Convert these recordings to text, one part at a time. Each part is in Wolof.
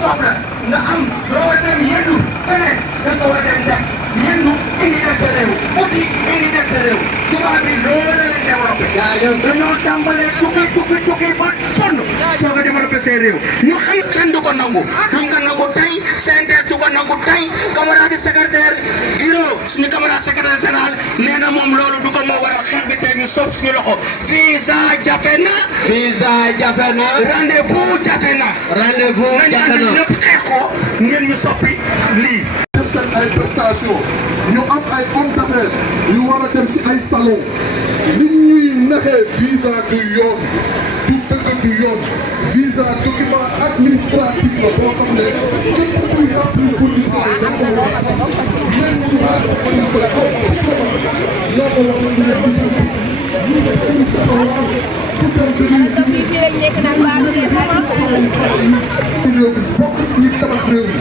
soxla nga am loo war a dem yendu feneen da nga war a dem def yendu indi def sa réew uti indi def sa réew tubaab bi loolu la leen développé. dañoo tàmbalee tukki ba sonn soo ko développé seen réew ñu xam kenn du ko nangu tey CNTS du ko nangu tey camarade secrétaire bureau suñu camarade secrétaire général nee na moom loolu du ko moo waral xeex bi tey ñu sopp suñu loxo visa jafe na rendez-vous jafe na nañ ñëpp xeex ko ngeen ñu soppi lii seen ay prestation ñu am ay homme d'affaires yu war a dem si ay salon nit ñuy naxee visa du yoon du dëgg du yoon visa document administratif la boo xam ne képp kuy remplir condition yi da nga ko wax même ñu respecté ko kaw ñoo ko wax ñu ne ñu taxawal pour dem dañuy bokk ñi tabax réew mi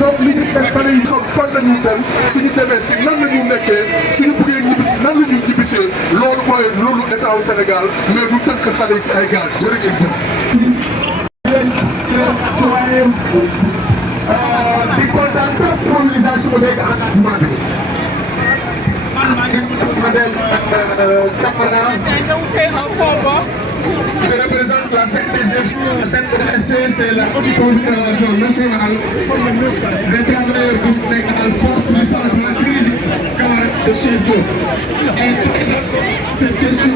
donc li ñu teg xale yi xam fan la ñu dem suñu demee si nan la ñu nekkee suñu bëggee ñibbisi nan la ñuy ñibbisee loolu mooy loolu état wu Sénégal mais du tënk xale yi si ay gaal jërëjëf. di kontaan trop mobilisation bi ak engagement bi. Je représente la CNTS. La CNTS, c'est la Confédération nationale des travailleurs du Sénégal forte du changement climatique de chez Dieu. Et cette question.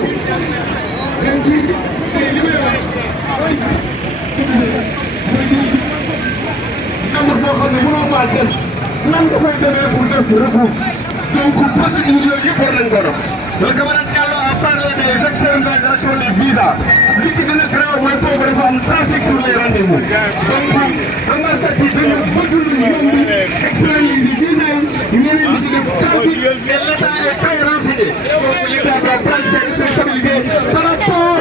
Donc, procédure yëpp war nañ ko def. Le camarade Diallo a parlé des externalisations des visas. Li ci gën a grave mooy foofu dafa am trafic sur les rendez-vous. Donc, ambassade yi dañu bëgg lu yomb externaliser visa yi ñeneen ñi ci def trafic et l'État est très renseigné. Donc, l'État doit prendre ses responsabilités par rapport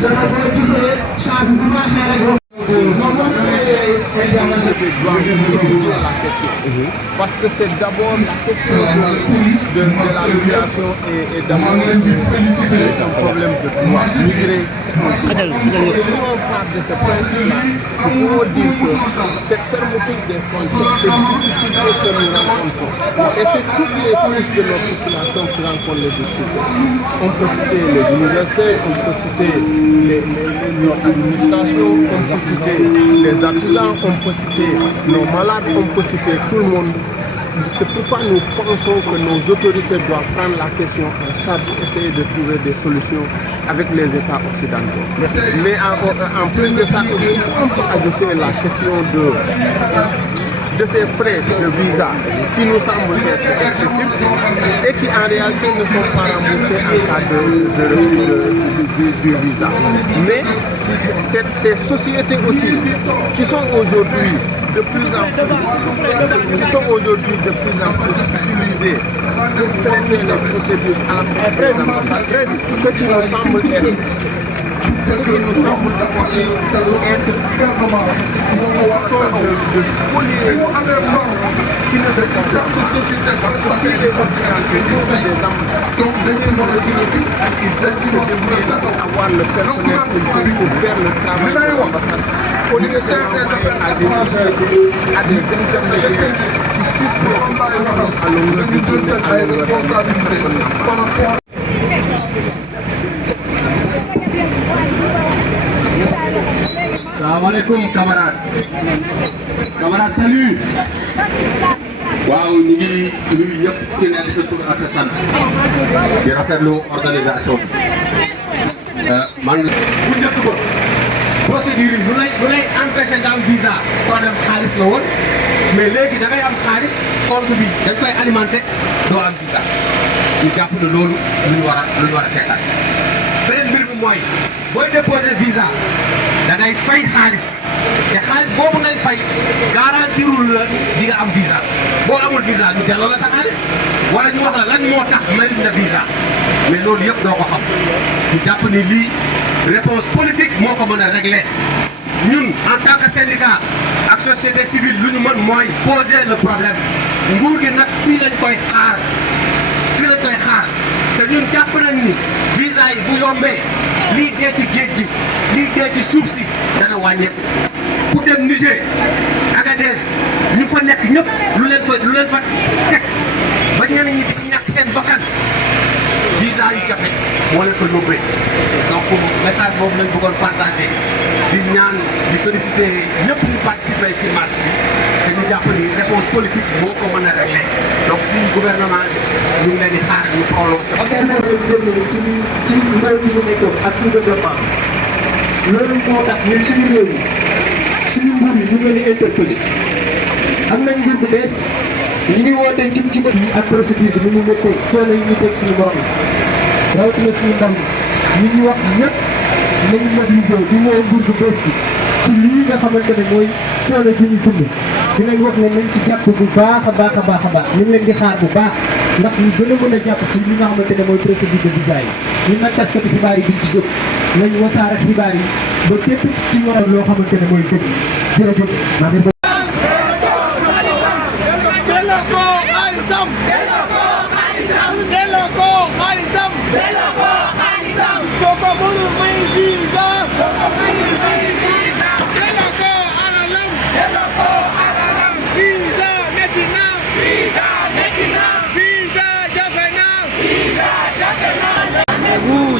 je rappelle que c'est Charles Boubacar rek parce que c'est d'abord la question de la migration et d'abord un problème de droit. Migrer, c'est un problème. Si on part de ce principe-là, il faut dire que cette fermeture des frontières, c'est une difficulté que nous rencontrons. Et c'est toutes les couches de notre population qui rencontrent les difficultés. On peut citer les universités, on peut citer notre administration, on peut citer les artisans, on peut citer nos malades, on peut citer tout le monde. C'est pourquoi nous pensons que nos autorités doivent prendre la question en charge, essayer de trouver des solutions avec les États occidentaux. Mais en plus de ça, on peut ajouter la question de ces frais de visa qui nous semblent être excessifs et qui en réalité ne sont pas remboursés en cas de refus du visa. Mais ces sociétés aussi qui sont aujourd'hui de plus en plus utilisées pour traiter les procédures à la ambassades, ce qui nous semble être de spolier qui ne se comprend pas. Parce que si les Occidentaux ont des ambassades, ils doivent avoir le personnel pour faire le travail de l'ambassade. Au lieu de l'envoyer à des intermédiaires qui suspendent à longueur de journée. Salam alaikum camarade. Camarade salut. Waaw ñu ngi nuyu ñëpp ci nekk sa tur ak sa sant di rafetlu organisation bi man bu njëkk ba procédure yi lu lay empêché nga am visa problème xaalis la woon mais léegi da ngay am xaalis compte bi dañ koy alimenté doo am visa ñu jàpp ne loolu lu ñu war a seetaan beneen mbir mi mooy booy déposé visa da ngay fay xaalis te xaalis boobu ngay fay garantirul la di nga am visa boo amul visa ñu delloo la sa xaalis wala ñu wax la lan moo tax mayuñ la visa mais loolu yëpp doo ko xam ñu jàpp ni lii réponse politique moo ko mën a régler ñun en tant que syndicat ak société civile lu ñu mën mooy poser le problème nguur gi nag fii lañ koy xaar te ñun jàpp nañ ni visa yi bu yombee lii dee ci géej gi lii dee ci suuf si dana wàññeeku ku dem Niger Agadez ñu fa nekk ñëpp lu leen fa teg ba ñenn ñi di ñàkk seen bakkan visa yu jafe moo leen ko yóbbee donc message boobu lañ bëggoon partagé di ñaan di féliciter ñëpp ñu participer ci marche bi te ñu jàpp ni réponse politique moo ko mën a régler donc suñu gouvernement ñu ngi leen di xaar ñu prolongé. ok ci réew mi ñu nekkoon ak suñu développement loolu moo tax ñun suñu réew mi suñu nguur yi ñu ngi leen di interpellé am nañ nguur bu bees ñu ngi woote ci bët yi ak procédure bi ni mu méttee coono yi ñu teg suñu borom rawatina suñu ndaw ñi ñu wax ñëpp nañu mobilisé di woo nguur bu bees bi ci lii nga xamante ne mooy coono ji ñu dund dinañ wax ne nañ ci jàpp bu baax a baax a baax a baax ñu ngi leen di xaar bu baax ndax ñu gën a mën a jàpp ci li nga xamante ne mooy procédure de visa yi ñun nag taskatu xibaar yi duñ ci jóg nañ wasaare xibaar yi ba képp ci waral loo xamante ne mooy dëgg jërëjëf maa ngi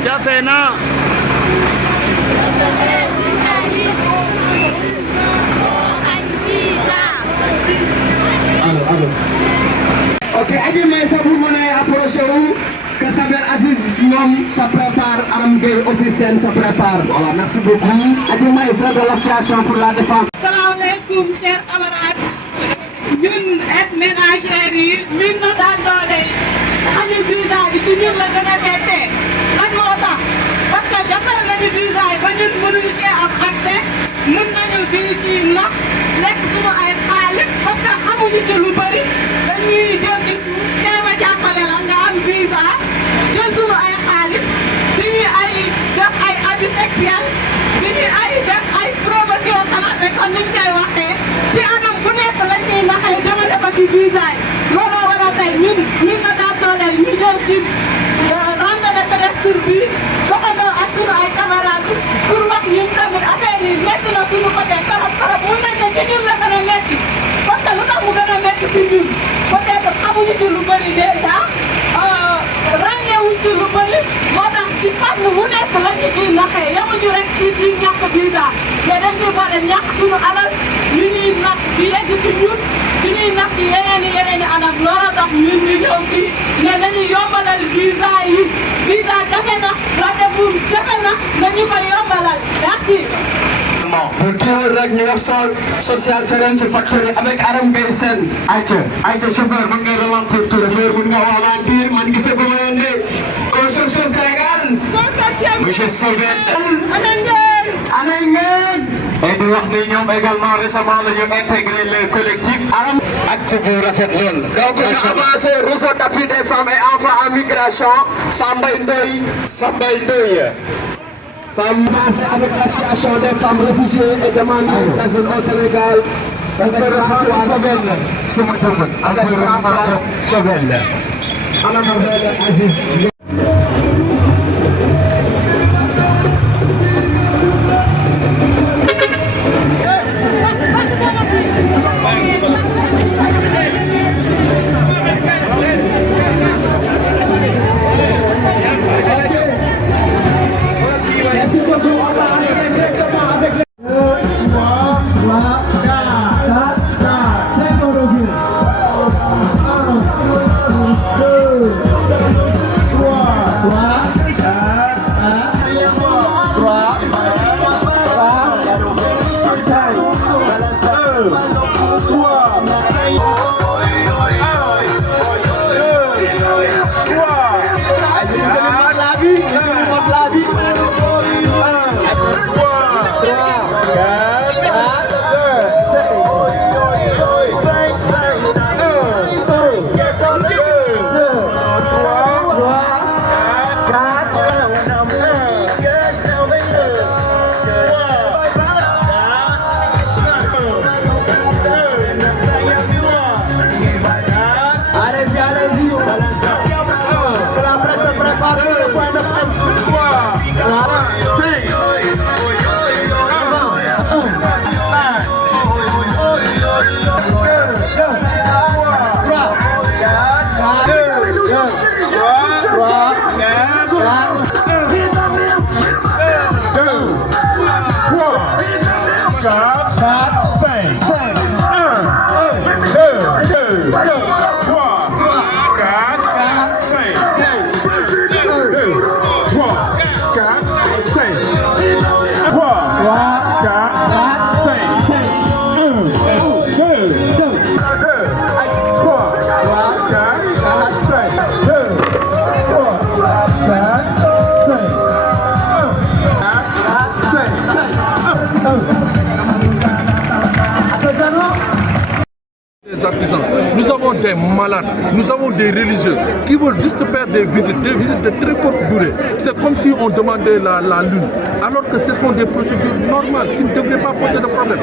Jafena. ok aji may sa bu mënee approché wu que s'appelle Aziz ñoom ça prépare Aram Gueye aussi seen ça prépare voilà merci beaucoup aji may sa de l'association pour la défense. salaamaaleykum chers camarades ñun aide ménagère yi ñun ñu daan doole xale visa bi ci ñun la gën a méttee lan moo tax parce que defar nañu visa yi ba ñun mënuñu cee am accès mën nañu bii ci nax lekk suñu ay xaalis parce que xamuñu ci lu bëri dañuy jël ci teem a jàppale la nga am visa jël suñu ay xaalis dañuy ay def ay abus sexuel dañuy ay def ay promotion talate kon niñ koy waxee ci anam bu nekk lañ ñuy naxee jëmale ko ci visa yi looloo waral tey ñun na daan doole ñu ñëw ci randonnée pédestre bi doxandoo ak suñu ay camarades pour wax ñun tamit affaire yi métti na suñu côté trop mun nañ ne ci ñun la gën a métti parce que lu tax mu gën a métti ci ñun peut-être xamuñu ci lu bëri déjà ràññeewuñ ci lu bëri moo tax ci fànn bu nekk la ñu ciy naxee yamuñu rek ci ñàkk visa mais dañ ciy boole ñàkk suñu alal ñu ñuy nax di yegg ci ñun di ñuy nax ci yeneen i anam looloo tax ñun ñu ñëw fii ne nañu yombalal visa yi visa jafe na rendez-vous jafe na nañu ko yombalal merci. pour teewul rek ñu wax social sereine ci factory avec Aram Gueye Sène ayca chauffeur mën nga ralentir tout chauffeur mën nga ralentir man gisee ko ma leen de consortium Sénégal monsieur Sobel ana ngeen et di wax ni ñoom également récemment la ñu intégré le collectif Aram acte bu rafet lool donc ñu avancé réseau d'appui des femmes et enfants en migration Sambay Ndoye Femme avec l'association des femmes réfugiées et demandeurs d'asile au Sénégal. Avec François Sobel. Aziz. Des artisans, nous avons des malades, nous avons des religieux qui veulent juste faire des visites de très courte durée. C'est comme si on demandait la lune, alors que ce sont des procédures normales qui ne devraient pas poser de problème.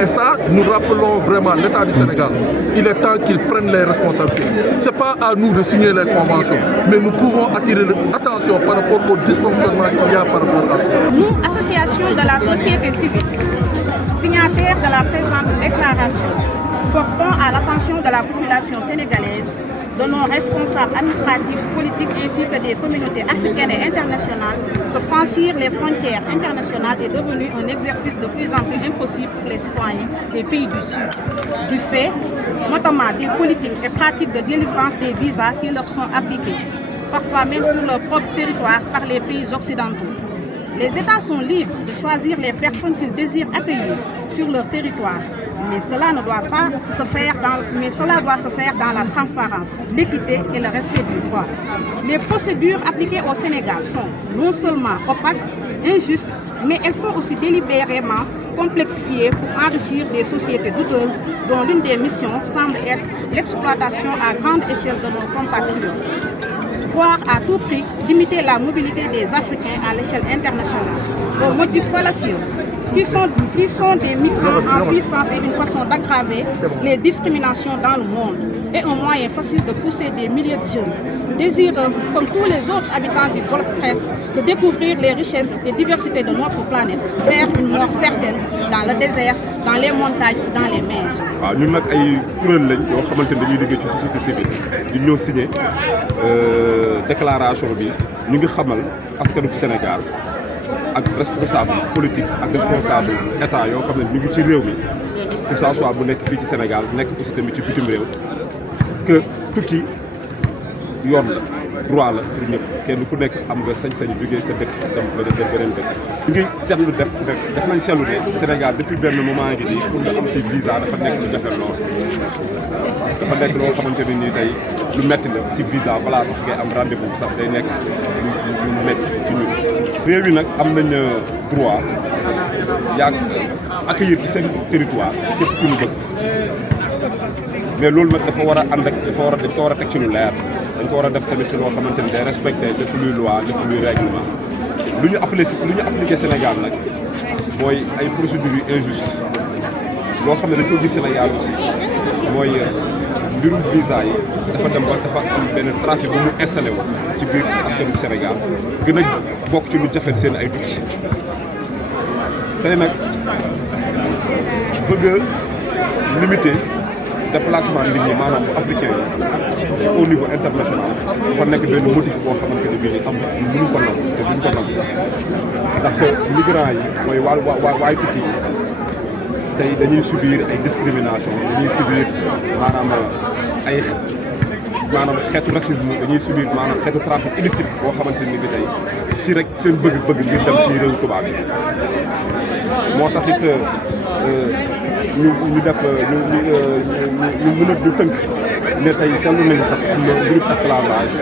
Et ça, nous rappelons vraiment l'État du Sénégal. Il est temps qu'ils prennent les responsabilités. Ce n'est pas à nous de signer les conventions, mais nous pouvons attirer l'attention par rapport au dysfonctionnement qu'il y a par rapport à ça. Nous, association de la société civile, signataires de la présente déclaration, portons à l'attention de la population sénégalaise, de nos responsables administratifs, politiques ainsi que des communautés africaines et internationales que franchir les frontières internationales est devenu un exercice de plus en plus impossible pour les citoyens des pays du Sud, du fait notamment des politiques et pratiques de délivrance des visas qui leur sont appliqués, parfois même sur leur propre territoire par les pays occidentaux. Les États sont libres de choisir les personnes qu'ils désirent accueillir sur leur territoire, mais cela doit se faire dans la transparence, l'équité et le respect du droit. Les procédures appliquées au Sénégal sont non seulement opaques, injustes, mais elles sont aussi délibérément complexifiées pour enrichir des sociétés douteuses dont l'une des missions semble être l'exploitation à grande échelle de nos compatriotes, voire à tout prix limiter la mobilité des Africains à l'échelle internationale, au motif fallacieux qui sont des migrants en puissance et une façon d'aggraver les discriminations dans le monde, et un moyen facile de pousser des milliers de jeunes, désireux, comme tous les autres habitants du globe terrestre, de découvrir les richesses et diversités de notre planète, vers une mort certaine dans le désert, dans les montagnes, dans les mers. waaw ñun nag ay kuréel lañ yoo xamante ne dañuy liggéey ci société civile di ñëw signé déclaration bi ñu ngi xamal askanu Sénégal ak responsable politique ak responsable état yoo xam ne ñu ngi ci réew mi que ça soit bu nekk fii ci Sénégal nekk aussi tamit ci bitim réew que tukki yoon la droit la pour ñëpp kenn ku nekk am nga sañ-sañ jógee sa dëkk dem beneen dëkk. ñu ngi seetlu def nañ seetlu ne Sénégal depuis benn moment ngi nii pour nga am fi visa dafa nekk lu jafe lool. dafa nekk loo xamante ne nii tey lu metti la ci visa balaa sax ngay am rendez-vous sax day nekk lu metti ci ñun. réew yi nag am nañ droit accueillir ci seen territoire képp ku ñu bëgg mais loolu nag dafa war a ànd ak dañ ko war a teg ci lu leer. dañ ko war a def tamit ci loo xamante ni day respecté lépp luy loi lépp luy règlement lu ñu appliqué Sénégal nag mooy ay procédures yu injuste loo xam ne dañ ko gis Sénégal aussi mooy mbirum visa yi dafa dem ba dafa am benn trafic bu mu installé wu ci biir askanu Sénégal gën a bokk ci lu jafet seen ay tukki tey nag bëgg a limité déplacement nit ñi maanaam africain yi au niveau international dafa nekk benn motif boo xamante ne bii nii am mënuñ ko nangu te duñ ko nangu ndax migrants yi mooy waay tukki yi tey dañuy subir ay discrimination dañuy subir maanaam xeetu racisme dañuy subir maanaam xeetu trafic illicite boo xamante ni bi tey ci rek seen bëgg-bëgg ngir dem ci réew tubaab yi moo tax it ñu def ñu mën a tënk ne tey seetlu nañu sax am na groupe esclavage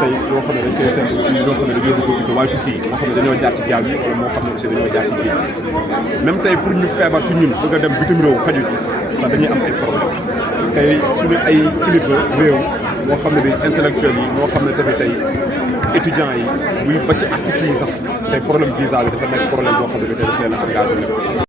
tey yoo xam ne dañ koy seetlu ci ñoo xam ne dañoo dugg ci waaye tukki yi moo xam ne dañoo jaar ci jaam yi wala moo xam ne aussi dañoo jaar ci géej même tey pour ñu feebar ci ñun bëgg a dem bitim réew faju ji sax dañuy am ay problème tey suñu ay kilifa réew moo xam ne bi intellectuels yi moo xam ne tamit tey étudiants yi buy ba ci artistes yi sax tey problème visa bi dafa nekk problème boo xam ne bi tey daf leen a engagé